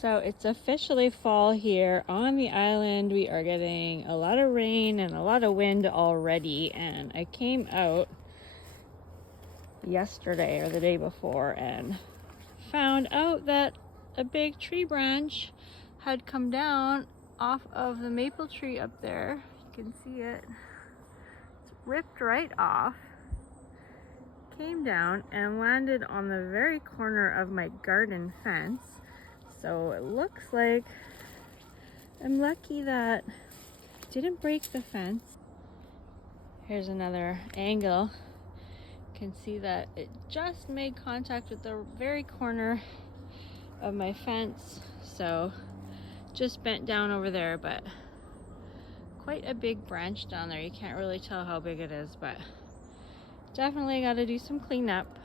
So it's officially fall here on the island. We are getting a lot of rain and a lot of wind already, and I came out yesterday or the day before and found out that a big tree branch had come down off of the maple tree up there. You can see it. It's ripped right off, came down and landed on the very corner of my garden fence. So it looks like I'm lucky that it didn't break the fence. Here's another angle. You can see that it just made contact with the very corner of my fence. So just bent down over there, but quite a big branch down there. You can't really tell how big it is, but definitely got to do some cleanup.